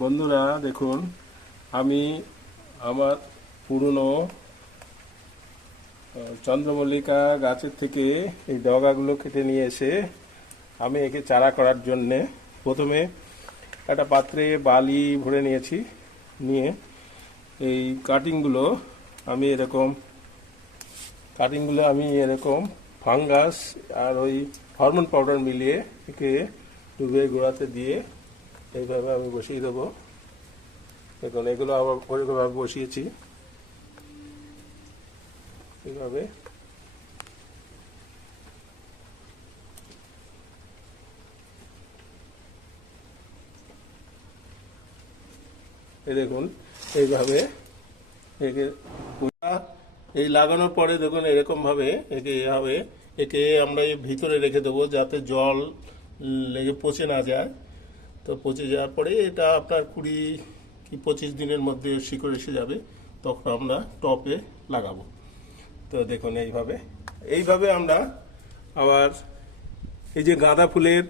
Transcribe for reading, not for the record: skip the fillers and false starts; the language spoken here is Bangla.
বন্ধুরা দেখুন, আমি আমার পুরনো চন্দ্রমল্লিকা গাছের থেকে এই ডগাগুলো কেটে নিয়ে এসে আমি একে চারা করার জন্যে প্রথমে একটা পাত্রে বালি ভরে নিয়েছি। নিয়ে এই কাটিংগুলো আমি এরকম ফাঙ্গাস আর ওই হরমোন পাউডার মিলিয়ে একে ডুবে গোড়াতে দিয়ে এইভাবে আমি বসিয়ে দেবো। দেখুন, এগুলো আবার ওইভাবে বসিয়েছি এইভাবে। এই দেখুন, এইভাবে একে এই লাগানোর পরে দেখুন এরকম ভাবে একে আমরা এই ভিতরে রেখে দেবো যাতে জল লেগে পচে না যায়। তো পচে যাওয়ার পরে এটা আপনার 20 কি 25 দিনের মধ্যে শিকড় এসে যাবে, তখন আমরা টপে লাগাবো। তো দেখুন এইভাবে আমরা আবার এই যে গাঁদা ফুলের